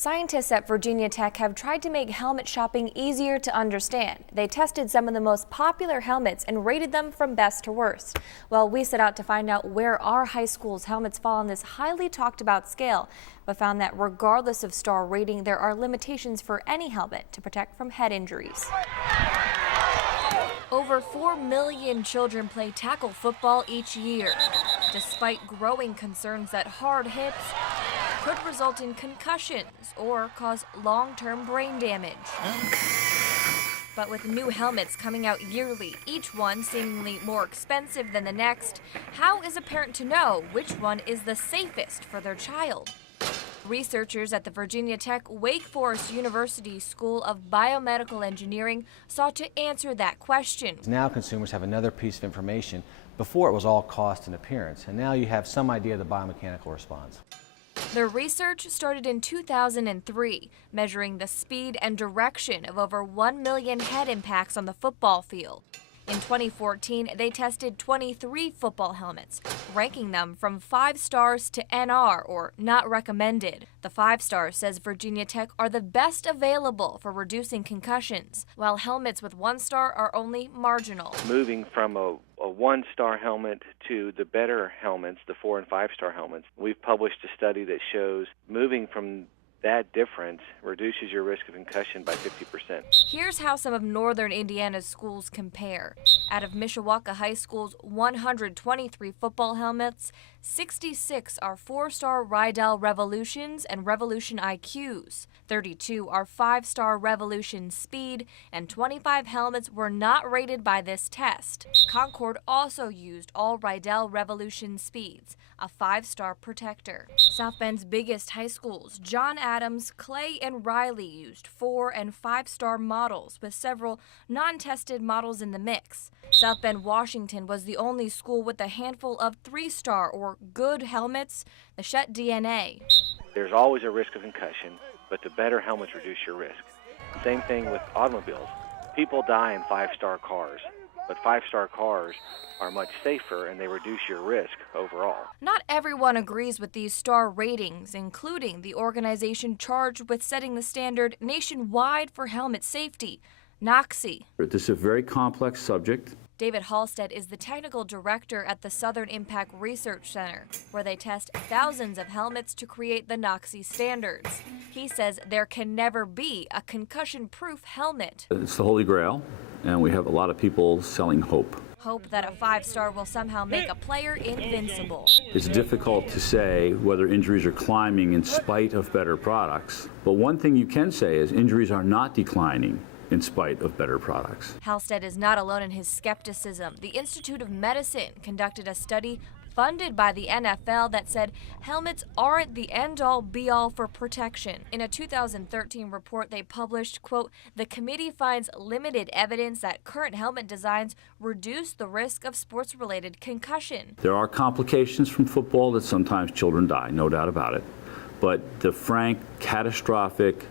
Scientists at Virginia Tech have tried to make helmet shopping easier to understand. They tested some of the most popular helmets and rated them from best to worst. Well, we set out to find out where our high school's helmets fall on this highly talked about scale, but found that regardless of star rating, there are limitations for any helmet to protect from head injuries. Over 4 million children play tackle football each year. Despite growing concerns that hard hits could result in concussions or cause long-term brain damage. But with new helmets coming out yearly, each one seemingly more expensive than the next, how is a parent to know which one is the safest for their child? Researchers at the Virginia Tech Wake Forest University School of Biomedical Engineering sought to answer that question. Now consumers have another piece of information. Before it was all cost and appearance, and now you have some idea of the biomechanical response. Their research started in 2003, measuring the speed and direction of over 1 million head impacts on the football field. In 2014, they tested 23 football helmets, ranking them from 5 stars to NR, or not recommended. The 5-star says Virginia Tech are the best available for reducing concussions, while helmets with 1 star are only marginal. Moving from a 1-star helmet to the better helmets, the 4- and 5-star helmets, we've published a study that shows moving from that difference reduces your risk of concussion by 50%. Here's how some of northern Indiana's schools compare. Out of Mishawaka High School's 123 football helmets, 66 are 4-star Rydell Revolutions and Revolution IQs. 32 are 5-star Revolution Speed, and 25 helmets were not rated by this test. Concord also used all Rydell Revolution Speeds, a 5-star protector. South Bend's biggest high schools, John Adams, Clay, and Riley, used 4- and 5-star models with several non-tested models in the mix. South Bend, Washington was the only school with a handful of 3-star or good helmets, the Shet DNA. There's always a risk of concussion, but the better helmets reduce your risk. Same thing with automobiles. People die in 5-star cars, but 5-star cars are much safer and they reduce your risk overall. Not everyone agrees with these star ratings, including the organization charged with setting the standard nationwide for helmet safety, NOCSE. This is a very complex subject. David Halstead is the technical director at the Southern Impact Research Center, where they test thousands of helmets to create the NOCSE standards. He says there can never be a concussion-proof helmet. It's the Holy Grail, and we have a lot of people selling hope. Hope that a 5-star will somehow make a player invincible. It's difficult to say whether injuries are climbing in spite of better products, but one thing you can say is injuries are not declining in spite of better products. Halstead is not alone in his skepticism. The Institute of Medicine conducted a study funded by the NFL that said helmets aren't the end-all be-all for protection. In a 2013 report they published, quote, "The committee finds limited evidence that current helmet designs reduce the risk of sports-related concussion." There are complications from football that sometimes children die, no doubt about it. But the frank, catastrophic,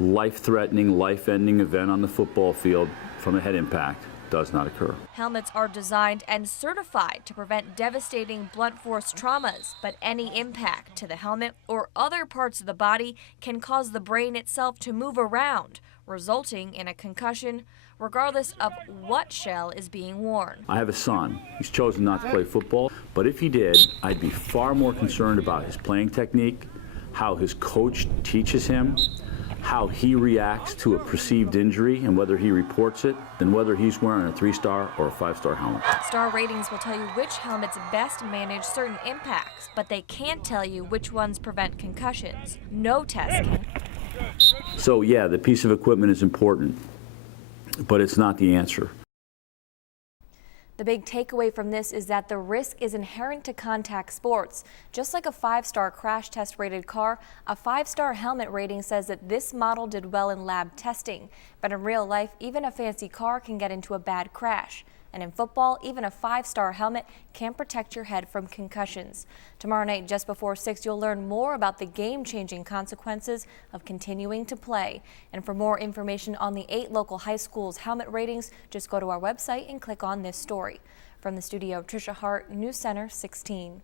life-threatening, life-ending event on the football field from a head impact does not occur. Helmets are designed and certified to prevent devastating blunt force traumas, but any impact to the helmet or other parts of the body can cause the brain itself to move around, resulting in a concussion, regardless of what shell is being worn. I have a son. He's chosen not to play football, but if he did, I'd be far more concerned about his playing technique, how his coach teaches him, how he reacts to a perceived injury and whether he reports it, than whether he's wearing a 3-star or a 5-star helmet. Star ratings will tell you which helmets best manage certain impacts, but they can't tell you which ones prevent concussions. No test can. So yeah, the piece of equipment is important, but it's not the answer. The big takeaway from this is that the risk is inherent to contact sports. Just like a 5-star crash test rated car, a 5-star helmet rating says that this model did well in lab testing. But in real life, even a fancy car can get into a bad crash. And in football, even a 5-star helmet can protect your head from concussions. Tomorrow night, just before 6, you'll learn more about the game-changing consequences of continuing to play. And for more information on the 8 local high schools' helmet ratings, just go to our website and click on this story. From the studio, Tricia Hart, News Center 16.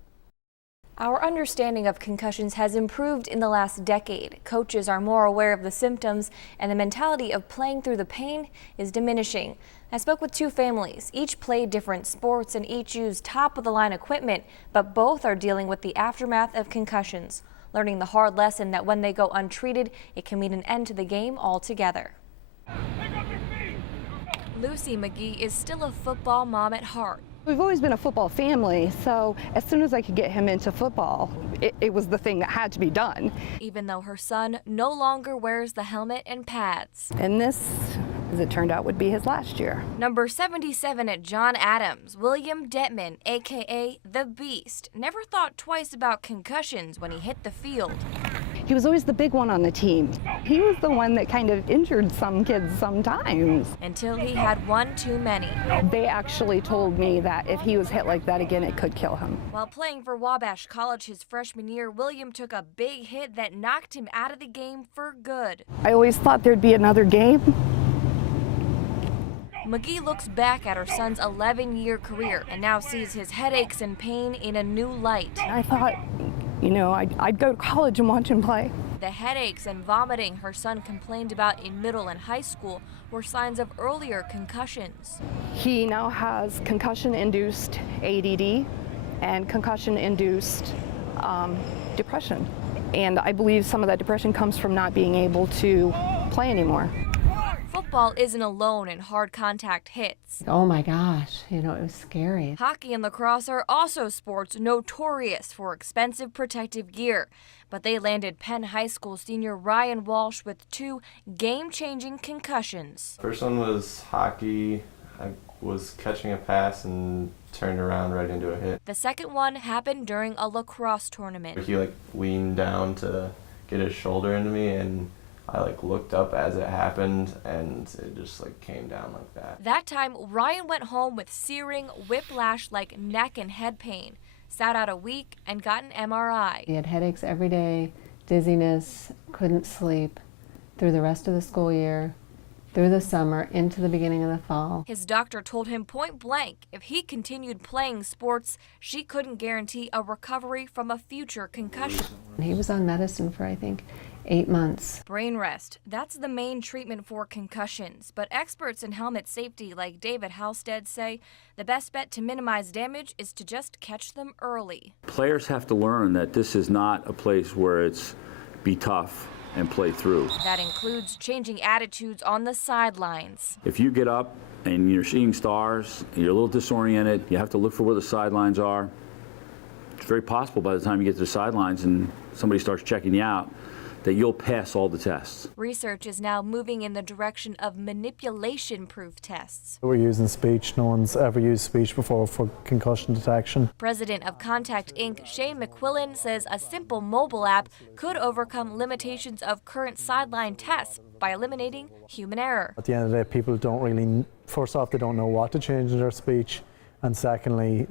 Our understanding of concussions has improved in the last decade. Coaches are more aware of the symptoms, and the mentality of playing through the pain is diminishing. I spoke with two families. Each played different sports and each used top-of-the-line equipment, but both are dealing with the aftermath of concussions, learning the hard lesson that when they go untreated, it can mean an end to the game altogether. Lucy McGee is still a football mom at heart. We've always been a football family, so as soon as I could get him into football, it was the thing that had to be done. Even though her son no longer wears the helmet and pads. And this, as it turned out, would be his last year. Number 77 at John Adams, William Detman, aka The Beast, never thought twice about concussions when he hit the field. He was always the big one on the team. He was the one that kind of injured some kids sometimes. Until he had one too many. They actually told me that if he was hit like that again, it could kill him. While playing for Wabash College his freshman year, William took a big hit that knocked him out of the game for good. I always thought there'd be another game. McGee looks back at her son's 11-year career and now sees his headaches and pain in a new light. I thought, you know, I'd go to college and watch him play. The headaches and vomiting her son complained about in middle and high school were signs of earlier concussions. He now has concussion-induced ADD and concussion-induced depression. And I believe some of that depression comes from not being able to play anymore. Football isn't alone in hard contact hits. Oh my gosh, you know, it was scary. Hockey and lacrosse are also sports notorious for expensive protective gear. But they landed Penn High School senior Ryan Walsh with two game-changing concussions. First one was hockey. I was catching a pass and turned around right into a hit. The second one happened during a lacrosse tournament. He leaned down to get his shoulder into me, and I looked up as it happened, and it just came down like that. That time, Ryan went home with searing, whiplash-like neck and head pain, sat out a week, and got an MRI. He had headaches every day, dizziness, couldn't sleep through the rest of the school year, through the summer, into the beginning of the fall. His doctor told him point blank if he continued playing sports, she couldn't guarantee a recovery from a future concussion. He was on medicine for, I think, 8 months. Brain rest, that's the main treatment for concussions. But experts in helmet safety like David Halstead say the best bet to minimize damage is to just catch them early. Players have to learn that this is not a place where it's be tough and play through. That includes changing attitudes on the sidelines. If you get up and you're seeing stars, you're a little disoriented, you have to look for where the sidelines are. It's very possible by the time you get to the sidelines and somebody starts checking you out, that you'll pass all the tests. Research is now moving in the direction of manipulation-proof tests. We're using speech. No one's ever used speech before for concussion detection. President of Contact Inc., Shane McQuillan, says a simple mobile app could overcome limitations of current sideline tests by eliminating human error. At the end of the day, people don't really, first off, they don't know what to change in their speech, and secondly,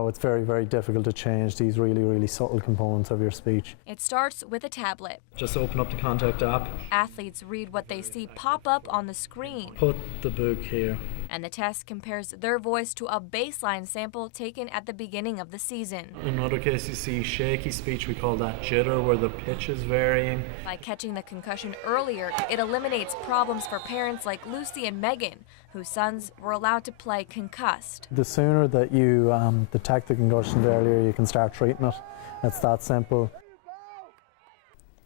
it's very, very difficult to change these really, really subtle components of your speech. It starts with a tablet. Just open up the Contact app. Athletes read what they see pop up on the screen. Put the book here. And the test compares their voice to a baseline sample taken at the beginning of the season. In other cases, you see shaky speech. We call that jitter, where the pitch is varying. By catching the concussion earlier, it eliminates problems for parents like Lucy and Megan, whose sons were allowed to play concussed. The sooner that you detect the concussions earlier, you can start treating it. It's that simple.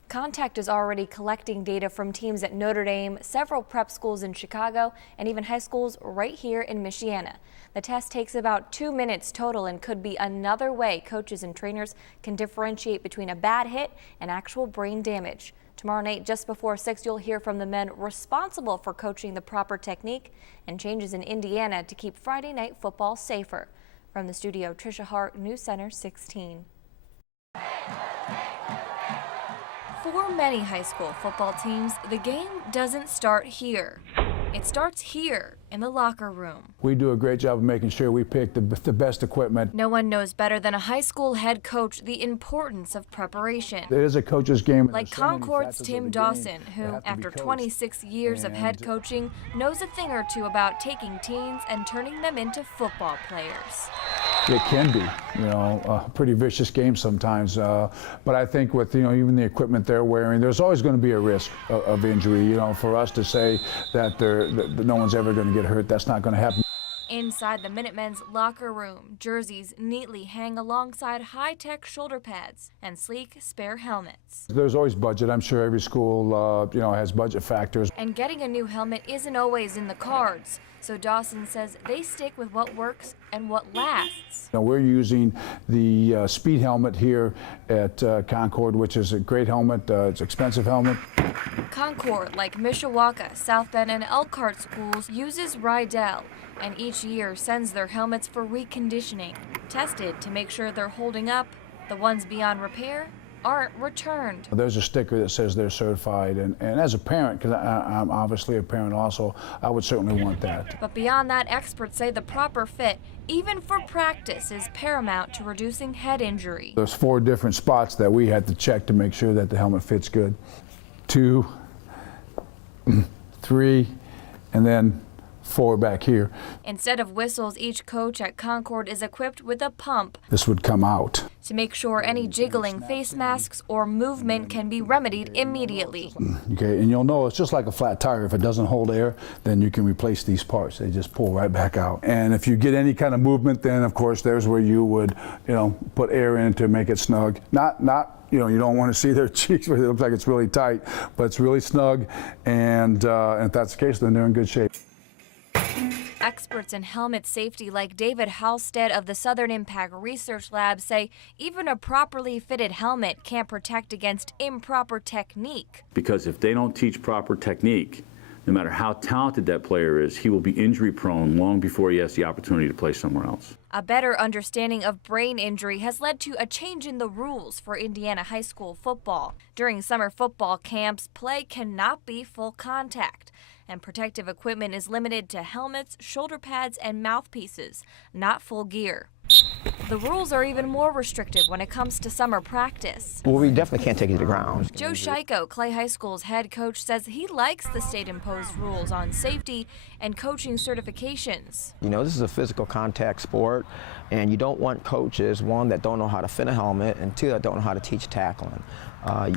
Contact is already collecting data from teams at Notre Dame, several prep schools in Chicago, and even high schools right here in Michiana. The test takes about 2 minutes total and could be another way coaches and trainers can differentiate between a bad hit and actual brain damage. Tomorrow night, just before 6, you'll hear from the men responsible for coaching the proper technique and changes in Indiana to keep Friday night football safer. From the studio, Tricia Hart, News Center 16. For many high school football teams, the game doesn't start here. It starts here in the locker room. We do a great job of making sure we pick the best equipment. No one knows better than a high school head coach the importance of preparation. It is a coach's game. Like Concord's Tim Dawson, who, after 26 years of head coaching, knows a thing or two about taking teens and turning them into football players. It can be, you know, a pretty vicious game sometimes. But I think with, you know, even the equipment they're wearing, there's always going to be a risk of injury. You know, for us to say that no one's ever going to get hurt, that's not going to happen. Inside the Minutemen's locker room, jerseys neatly hang alongside high-tech shoulder pads and sleek spare helmets. There's always budget. I'm sure every school, you know, has budget factors. And getting a new helmet isn't always in the cards. So Dawson says they stick with what works and what lasts. Now we're using the Speed helmet here at Concord, which is a great helmet. It's an expensive helmet. Concord, like Mishawaka, South Bend, and Elkhart schools, uses Rydell, and each year sends their helmets for reconditioning, tested to make sure they're holding up. The ones beyond repair aren't returned. There's a sticker that says they're certified, and as a parent, because I'm obviously a parent also, I would certainly want that. But beyond that, experts say the proper fit, even for practice, is paramount to reducing head injury. There's 4 different spots that we had to check to make sure that the helmet fits good. 2, 3, and then 4 back here. Instead of whistles, each coach at Concord is equipped with a pump This would come out. to make sure any jiggling face masks or movement can be remedied immediately. Okay, and you'll know it's just like a flat tire. If it doesn't hold air, then you can replace these parts. They just pull right back out. And if you get any kind of movement, then of course there's where you would, you know, put air in to make it snug. Not you know, you don't want to see their cheeks where it looks like it's really tight, but it's really snug. And if that's the case, then they're in good shape. Experts in helmet safety like David Halstead of the Southern Impact Research Lab say even a properly fitted helmet can't protect against improper technique. Because if they don't teach proper technique, no matter how talented that player is, he will be injury prone long before he has the opportunity to play somewhere else. A better understanding of brain injury has led to a change in the rules for Indiana high school football. During summer football camps, play cannot be full contact, and protective equipment is limited to helmets, shoulder pads, and mouthpieces, not full gear. The rules are even more restrictive when it comes to summer practice. Well, we definitely can't take it to the ground. Joe Scheiko, Clay High School's head coach, says he likes the state-imposed rules on safety and coaching certifications. You know, this is a physical contact sport, and you don't want coaches, 1, that don't know how to fit a helmet, and 2, that don't know how to teach tackling.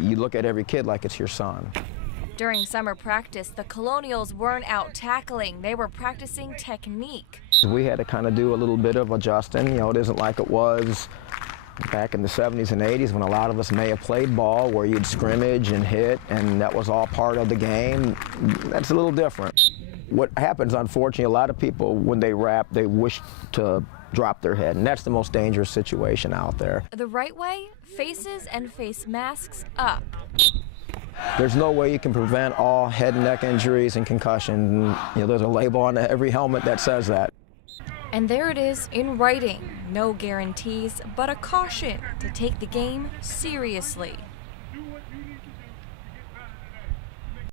You look at every kid like it's your son. During summer practice, the Colonials weren't out tackling. They were practicing technique. We had to kind of do a little bit of adjusting. You know, it isn't like it was back in the 70s and 80s when a lot of us may have played ball where you'd scrimmage and hit, and that was all part of the game. That's a little different. What happens, unfortunately, a lot of people, when they rap, they wish to drop their head, and that's the most dangerous situation out there. The right way? Faces and face masks up. There's no way you can prevent all head and neck injuries and concussion. You know, there's a label on every helmet that says that. And there it is in writing. No guarantees, but a caution to take the game seriously.